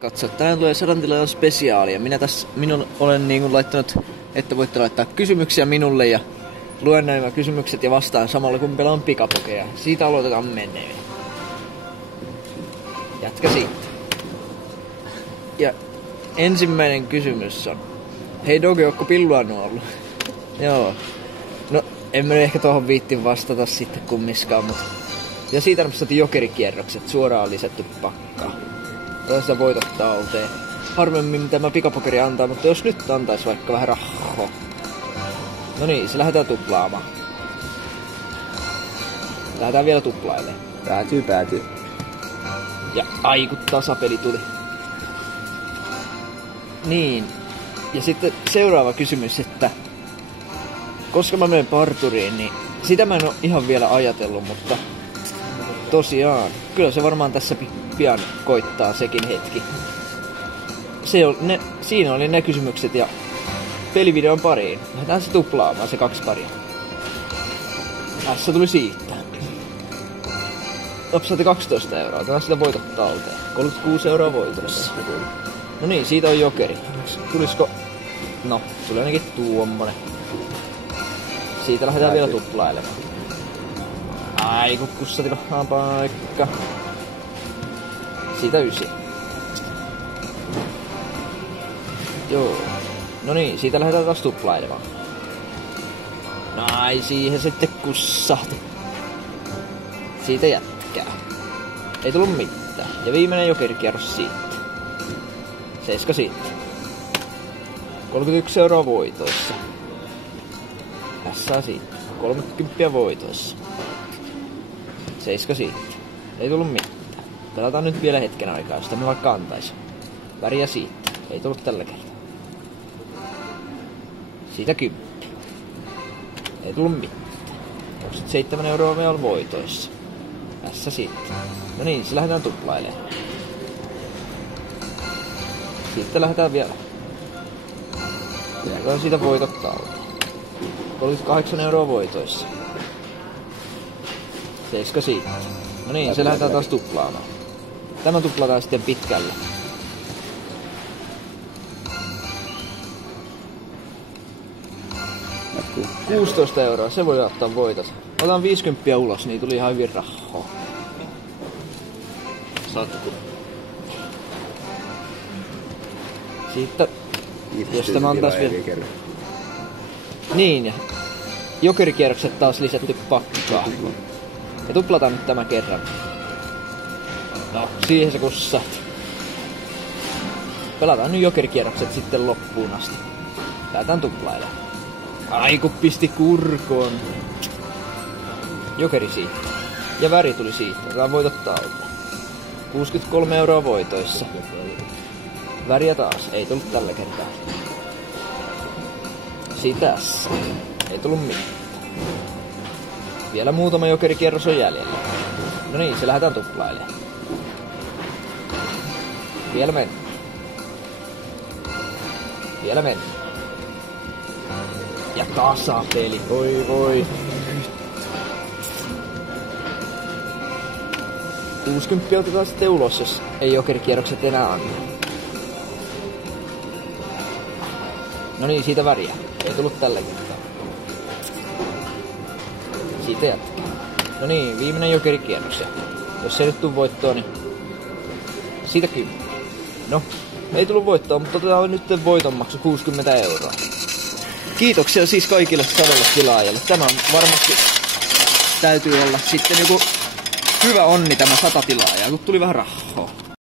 Katso, tänään tulee 100 tilaajan spesiaali ja minun olen niin kuin laittanut, että voitte laittaa kysymyksiä minulle ja luen nämä kysymykset ja vastaan samalla kun pelaan pikapokeja. Siitä aloitetaan menee. Jatka siitä. Ja ensimmäinen kysymys on: hei Doge, ootko pilluannut ollut? Joo. No, en mä ehkä tuohon viittin vastata sitten kummiskaan, mutta... Ja siitä on jokerikierrokset, suoraan lisätty pakkaa. Otan sitä voitot talteen. Harvemmin tämä pikapokeri antaa, mutta jos nyt antais vaikka vähän rahaa. No niin, se lähdetään tuplaamaan. Lähdetään vielä tuplailemaan. Päätyy. Ja aiku tasapeli tuli. Niin. Ja sitten seuraava kysymys, että... koska mä menen parturiin, niin... sitä mä en oo ihan vielä ajatellut, mutta... tosiaan, kyllä se varmaan tässä pian koittaa sekin hetki. Siinä oli ne kysymykset ja pelivideon pariin. Lähdetään se tuplaamaan, se 2 paria. Tässä tuli siitä. Topsaatte 12 €. Otetaan sitä voitot talteen. 36 € voitossa. No niin, siitä on jokeri. Tulisiko... no, tuli ainakin tuommoinen. Siitä lähdetään vielä tuplailemaan. Ai, kun kussati pahaa paikka. Siitä 9. Joo. No niin, siitä lähdetään taas tuplailemaan. Ai, siihen sitten kussahti. Siitä jätkää. Ei tullut mitään. Ja viimeinen jokerikierros siitä. 7 siitä. 31 € voitoissa. Tässä siitä. 30 voitoissa. 7 siitä. Ei tullut mitään. Pelataan nyt vielä hetken aikaa, sitä me vaikka antais. Väriä siitä. Ei tullut tällä kertaa. Siitä 10. Ei tullut mitään. 27 € vielä voitoissa. Tässä siitä. No niin, se lähdetään tuplailemaan. Sitten lähdetään vielä. Jääkö siitä voitot talteen. 38 € voitoissa. 7 siitä. No niin, se lähdetään taas tuplaamaan. Tämä tuplataan sitten pitkälle. Jatkuu. 16 €, se voi ottaa voitot. Otan 50 ulos, niin tuli ihan hyvin rahaa. Satku. Siitä, jos tämä on taas vielä... niin, ja jokerikierrokset taas lisätty pakkaa. Ja tuplataan nyt tämä kerran. No, siihen se kussahti. Pelataan nyt jokerikierrokset sitten loppuun asti. Lähdetään tuplailemaan. Ai kun pisti kurkoon. Jokeri siitä. Ja väri tuli siitä. Otetaan voitot talteen. 63 € voitoissa. Väriä taas. Ei tullut tällä kertaa. Sitäs. Ei tullut mitään. Vielä muutama jokerikierros on jäljellä. No niin, se lähdetään tuplailemaan. Vielä mennään. Vielä mennään. Ja tasapeli. Voi voi. 60 otetaan sitten ulos, jos ei jokerikierrokset enää anna. No niin, siitä väriä. Ei tullut tällä kertaa. Siitä jatkaa. No niin, viimeinen jokerikierros. Jos se nyt tuu voittoon, niin... siitä 10. No, ei tullut voittoa, mutta otetaan nyt voitonmaksu 60 €. Kiitoksia siis kaikille 100 tilaajalle. Tämä on varmasti... täytyy olla sitten joku hyvä onni tämä 100 tilaajaa, kun tuli vähän rahaa.